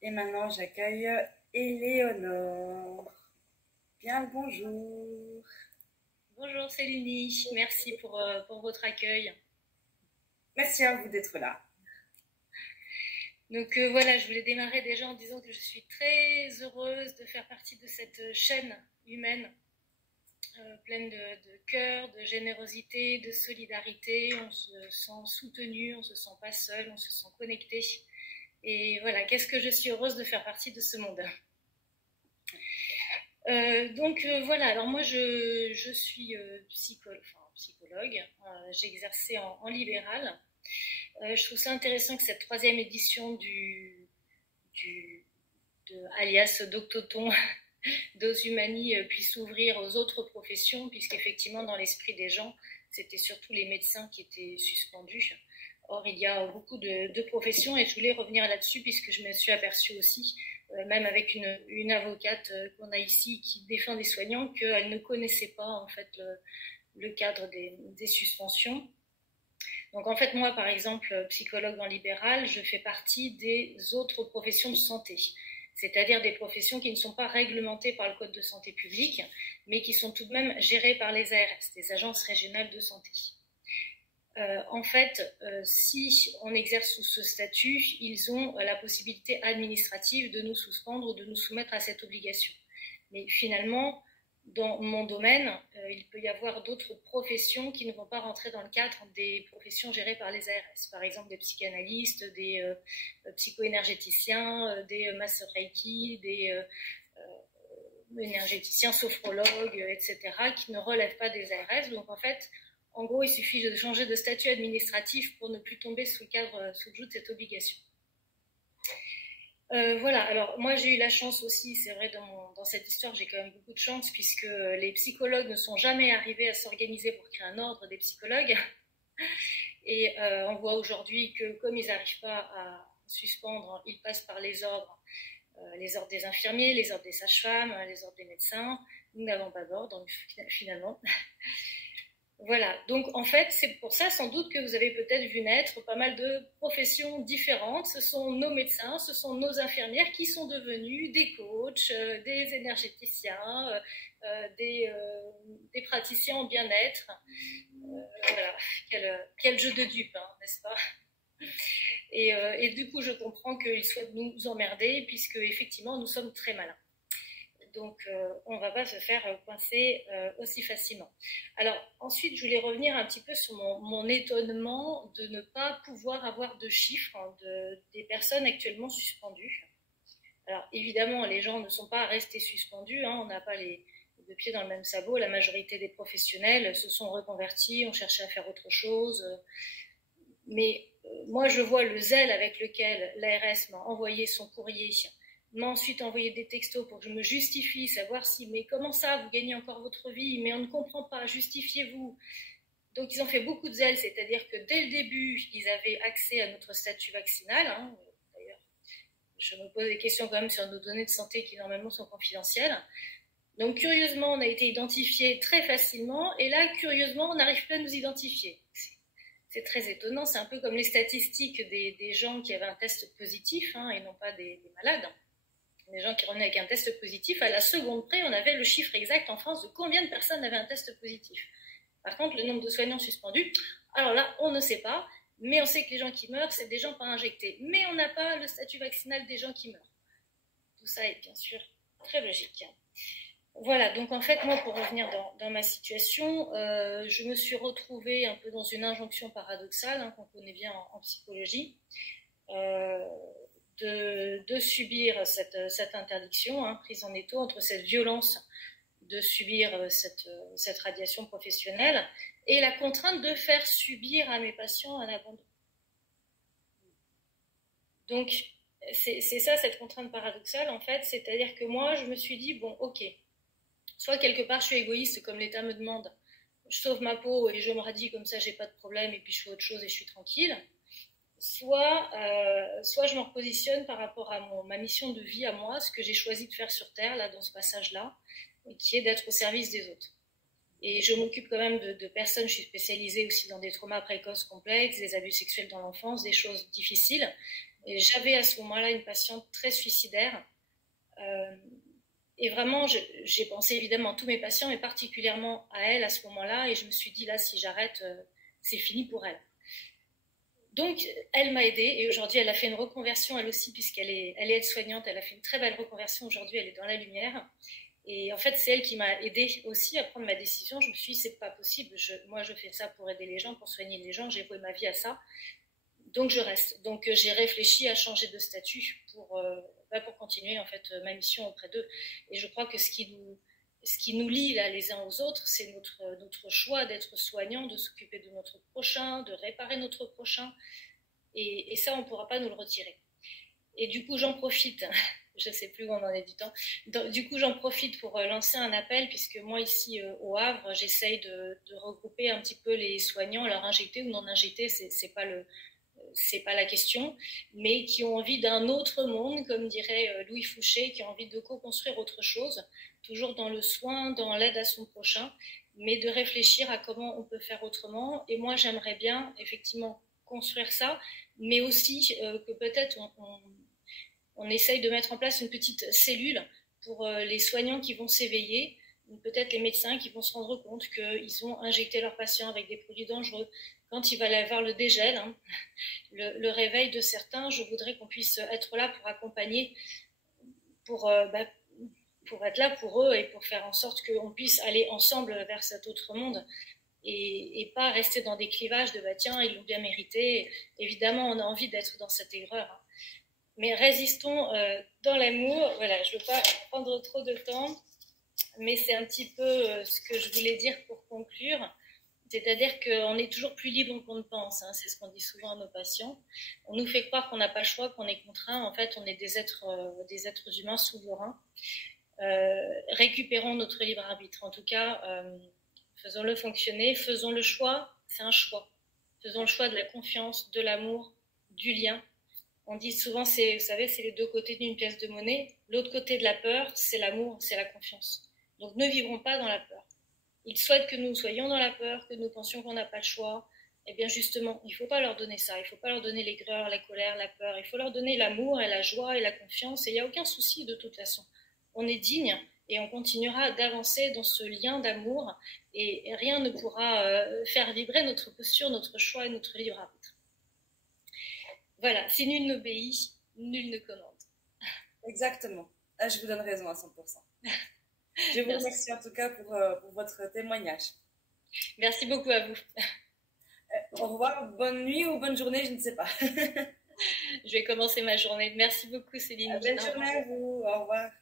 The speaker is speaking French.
Et maintenant, j'accueille Éléonore. Bien le bonjour. Bonjour Céline, merci pour votre accueil. Merci à vous d'être là. Donc voilà, je voulais démarrer déjà en disant que je suis très heureuse de faire partie de cette chaîne humaine pleine de cœur, de générosité, de solidarité. On se sent soutenu, on se sent pas seul, on se sent connecté. Et voilà, qu'est-ce que je suis heureuse de faire partie de ce monde. Voilà, alors moi je suis psychologue, j'ai exercé en libéral. Je trouve ça intéressant que cette troisième édition alias Doctoton Dos Humani puisse s'ouvrir aux autres professions, puisqu'effectivement dans l'esprit des gens, c'était surtout les médecins qui étaient suspendus. Or, il y a beaucoup de professions et je voulais revenir là-dessus puisque je me suis aperçue aussi, même avec une avocate qu'on a ici qui défend des soignants, qu'elle ne connaissait pas en fait le cadre des suspensions. Donc en fait, moi, par exemple, psychologue dans libéral, je fais partie des autres professions de santé, c'est-à-dire des professions qui ne sont pas réglementées par le Code de santé publique, mais qui sont tout de même gérées par les ARS, les agences régionales de santé. En fait, si on exerce sous ce statut, ils ont la possibilité administrative de nous suspendre ou de nous soumettre à cette obligation. Mais finalement, dans mon domaine, il peut y avoir d'autres professions qui ne vont pas rentrer dans le cadre des professions gérées par les ARS. Par exemple, des psychanalystes, des psycho-énergéticiens, des masseurs Reiki, des énergéticiens, sophrologues, etc., qui ne relèvent pas des ARS. Donc en fait, en gros, il suffit de changer de statut administratif pour ne plus tomber sous le joug de cette obligation. Voilà, alors moi j'ai eu la chance aussi, c'est vrai, dans cette histoire j'ai quand même beaucoup de chance puisque les psychologues ne sont jamais arrivés à s'organiser pour créer un ordre des psychologues. Et on voit aujourd'hui que comme ils n'arrivent pas à suspendre, ils passent par les ordres des infirmiers, les ordres des sages-femmes, les ordres des médecins. Nous n'avons pas d'ordre, finalement. Voilà, donc en fait, c'est pour ça sans doute que vous avez peut-être vu naître pas mal de professions différentes. Ce sont nos médecins, ce sont nos infirmières qui sont devenus des coachs, des énergéticiens, des praticiens en bien-être. Voilà, quel jeu de dupes, hein, n'est-ce pas? Et du coup, je comprends qu'ils souhaitent nous emmerder, puisque effectivement, nous sommes très malins. Donc, on ne va pas se faire coincer aussi facilement. Alors, ensuite, je voulais revenir un petit peu sur mon étonnement de ne pas pouvoir avoir de chiffres des personnes actuellement suspendues. Alors, évidemment, les gens ne sont pas restés suspendus, hein, on n'a pas les deux pieds dans le même sabot. La majorité des professionnels se sont reconvertis, ont cherché à faire autre chose. Mais moi, je vois le zèle avec lequel l'ARS m'a envoyé son courrier, m'a ensuite envoyé des textos pour que je me justifie, savoir si, mais comment ça, vous gagnez encore votre vie, mais on ne comprend pas, justifiez-vous. Donc ils ont fait beaucoup de zèle, c'est-à-dire que dès le début, ils avaient accès à notre statut vaccinal. Hein. D'ailleurs, je me pose des questions quand même sur nos données de santé qui normalement sont confidentielles. Donc curieusement, on a été identifiés très facilement, et là, curieusement, on n'arrive pas à nous identifier. C'est très étonnant, c'est un peu comme les statistiques des gens qui avaient un test positif, hein, et non pas des malades. Les gens qui revenaient avec un test positif, à la seconde près, on avait le chiffre exact en France de combien de personnes avaient un test positif. Par contre, le nombre de soignants suspendus, alors là, on ne sait pas, mais on sait que les gens qui meurent, c'est des gens pas injectés. Mais on n'a pas le statut vaccinal des gens qui meurent. Tout ça est bien sûr très logique. Voilà, donc en fait, moi, pour revenir dans ma situation, je me suis retrouvée un peu dans une injonction paradoxale, hein, qu'on connaît bien en psychologie, de subir cette interdiction, hein, prise en étau, entre cette violence de subir cette radiation professionnelle et la contrainte de faire subir à mes patients un abandon. Donc, c'est ça, cette contrainte paradoxale, en fait, c'est-à-dire que moi, je me suis dit, bon, ok, soit quelque part, je suis égoïste, comme l'État me demande, je sauve ma peau et je me radie, comme ça, j'ai pas de problème, et puis je fais autre chose et je suis tranquille. Soit je me repositionne par rapport à ma mission de vie à moi, ce que j'ai choisi de faire sur Terre, là, dans ce passage-là, qui est d'être au service des autres. Et je m'occupe quand même de personnes, je suis spécialisée aussi dans des traumas précoces complexes, des abus sexuels dans l'enfance, des choses difficiles. Et j'avais à ce moment-là une patiente très suicidaire. Et vraiment, j'ai pensé évidemment à tous mes patients, mais particulièrement à elle à ce moment-là. Et je me suis dit, là, si j'arrête, c'est fini pour elle. Donc, elle m'a aidée. Et aujourd'hui, elle a fait une reconversion, elle aussi, puisqu'elle est aide-soignante. Elle a fait une très belle reconversion. Aujourd'hui, elle est dans la lumière. Et en fait, c'est elle qui m'a aidée aussi à prendre ma décision. Je me suis dit, c'est pas possible. Moi, je fais ça pour aider les gens, pour soigner les gens. J'ai voué ma vie à ça. Donc, je reste. Donc, j'ai réfléchi à changer de statut pour continuer, en fait, ma mission auprès d'eux. Et je crois que ce qui nous lie là, les uns aux autres, c'est notre choix d'être soignant, de s'occuper de notre prochain, de réparer notre prochain. Et ça, on ne pourra pas nous le retirer. Et du coup, j'en profite. Je ne sais plus où on en est du temps. Du coup, j'en profite pour lancer un appel, puisque moi, ici, au Havre, j'essaye de regrouper un petit peu les soignants, alors injectés ou non injectés, c'est pas la question, mais qui ont envie d'un autre monde, comme dirait Louis Fouché, qui ont envie de co-construire autre chose, toujours dans le soin, dans l'aide à son prochain, mais de réfléchir à comment on peut faire autrement. Et moi, j'aimerais bien, effectivement, construire ça, mais aussi que peut-être on essaye de mettre en place une petite cellule pour les soignants qui vont s'éveiller, peut-être les médecins qui vont se rendre compte qu'ils ont injecté leurs patients avec des produits dangereux. Quand il va y avoir le dégel, hein, le réveil de certains, je voudrais qu'on puisse être là pour accompagner, pour être là pour eux et pour faire en sorte qu'on puisse aller ensemble vers cet autre monde et pas rester dans des clivages de tiens, ils l'ont bien mérité. Évidemment, on a envie d'être dans cette aigreur. Hein. Mais résistons dans l'amour. Voilà, je ne veux pas prendre trop de temps, mais c'est un petit peu ce que je voulais dire pour conclure. C'est-à-dire qu'on est toujours plus libre qu'on ne pense, hein, c'est ce qu'on dit souvent à nos patients. On nous fait croire qu'on n'a pas le choix, qu'on est contraint. En fait, on est des êtres humains souverains. Récupérons notre libre arbitre. En tout cas, faisons-le fonctionner, faisons le choix, c'est un choix. Faisons le choix de la confiance, de l'amour, du lien. On dit souvent, vous savez, c'est les deux côtés d'une pièce de monnaie. L'autre côté de la peur, c'est l'amour, c'est la confiance. Donc ne vivrons pas dans la peur. Ils souhaitent que nous soyons dans la peur, que nous pensions qu'on n'a pas le choix. Eh bien justement, il ne faut pas leur donner ça. Il ne faut pas leur donner l'aigreur, la colère, la peur. Il faut leur donner l'amour et la joie et la confiance. Et il n'y a aucun souci de toute façon. On est digne et on continuera d'avancer dans ce lien d'amour. Et rien ne pourra faire vibrer notre posture, notre choix et notre libre arbitre. Voilà, si nul n'obéit, nul ne commande. Exactement. Ah, je vous donne raison à 100%. Je vous remercie en tout cas pour votre témoignage. Merci beaucoup à vous. Au revoir, bonne nuit ou bonne journée, je ne sais pas. Je vais commencer ma journée. Merci beaucoup Céline. Bonne journée à vous, au revoir.